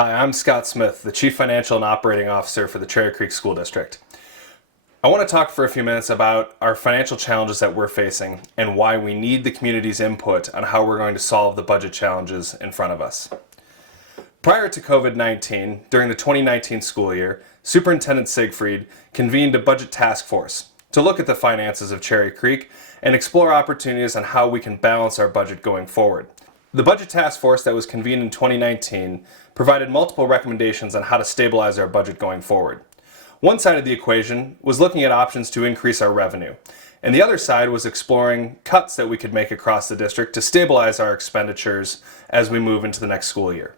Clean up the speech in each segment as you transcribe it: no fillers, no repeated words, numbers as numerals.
Hi, I'm Scott Smith, the Chief Financial and Operating Officer for the Cherry Creek School District. I want to talk for a few minutes about our financial challenges that we're facing and why we need the community's input on how we're going to solve the budget challenges in front of us. Prior to COVID-19, during the 2019 school year, Superintendent Siegfried convened a budget task force to look at the finances of Cherry Creek and explore opportunities on how we can balance our budget going forward. The budget task force that was convened in 2019 provided multiple recommendations on how to stabilize our budget going forward. One side of the equation was looking at options to increase our revenue, and the other side was exploring cuts that we could make across the district to stabilize our expenditures as we move into the next school year.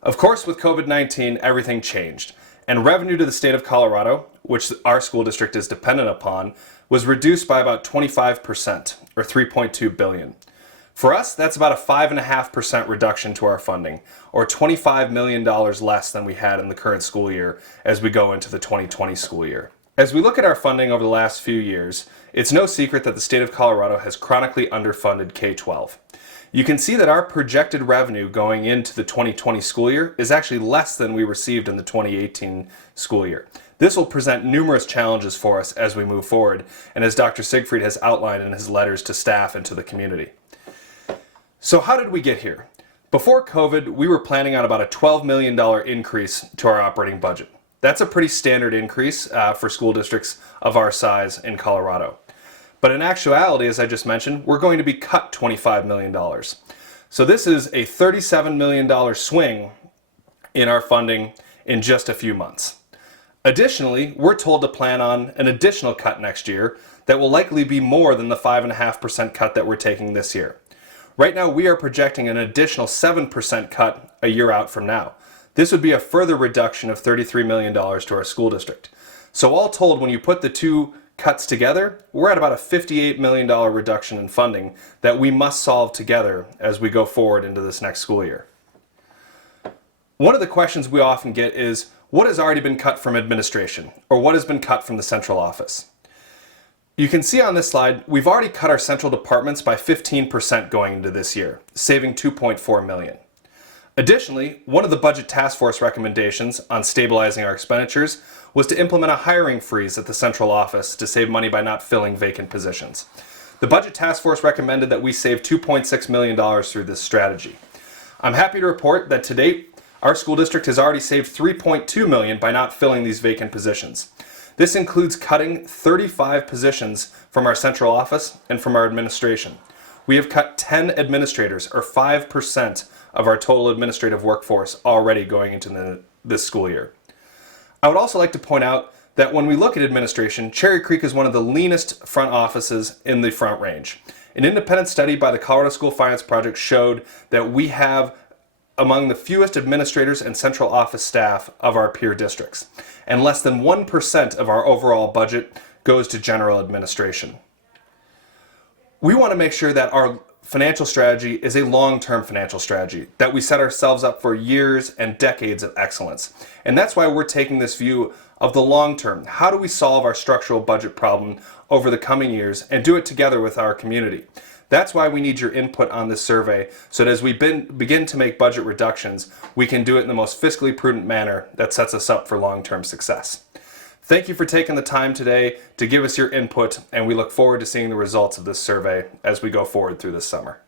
Of course, with COVID-19, everything changed, and revenue to the state of Colorado, which our school district is dependent upon, was reduced by about 25%, or $3.2 billion. For us, that's about a 5.5% reduction to our funding, or $25 million less than we had in the current school year as we go into the 2020 school year. As we look at our funding over the last few years, it's no secret that the state of Colorado has chronically underfunded K-12. You can see that our projected revenue going into the 2020 school year is actually less than we received in the 2018 school year. This will present numerous challenges for us as we move forward, and as Dr. Siegfried has outlined in his letters to staff and to the community. So how did we get here? Before COVID, we were planning on about a $12 million increase to our operating budget. That's a pretty standard increase for school districts of our size in Colorado. But in actuality, as I just mentioned, we're going to be cut $25 million. So this is a $37 million swing in our funding in just a few months. Additionally, we're told to plan on an additional cut next year that will likely be more than the 5.5% cut that we're taking this year. Right now, we are projecting an additional 7% cut a year out from now. This would be a further reduction of $33 million to our school district. So all told, when you put the two cuts together, we're at about a $58 million reduction in funding that we must solve together as we go forward into this next school year. One of the questions we often get is, what has already been cut from administration, or what has been cut from the central office? You can see on this slide, we've already cut our central departments by 15% going into this year, saving $2.4 million. Additionally, one of the budget task force recommendations on stabilizing our expenditures was to implement a hiring freeze at the central office to save money by not filling vacant positions. The budget task force recommended that we save $2.6 million through this strategy. I'm happy to report that to date, our school district has already saved $3.2 million by not filling these vacant positions. This includes cutting 35 positions from our central office and from our administration. We have cut 10 administrators, or 5% of our total administrative workforce already going into this school year. I would also like to point out that when we look at administration, Cherry Creek is one of the leanest front offices in the Front Range. An independent study by the Colorado School Finance Project showed that we have among the fewest administrators and central office staff of our peer districts, and less than 1% of our overall budget goes to general administration. We want to make sure that our financial strategy is a long-term financial strategy, that we set ourselves up for years and decades of excellence. And that's why we're taking this view of the long term. How do we solve our structural budget problem over the coming years and do it together with our community? That's why we need your input on this survey, so that as we begin to make budget reductions, we can do it in the most fiscally prudent manner that sets us up for long-term success. Thank you for taking the time today to give us your input, and we look forward to seeing the results of this survey as we go forward through this summer.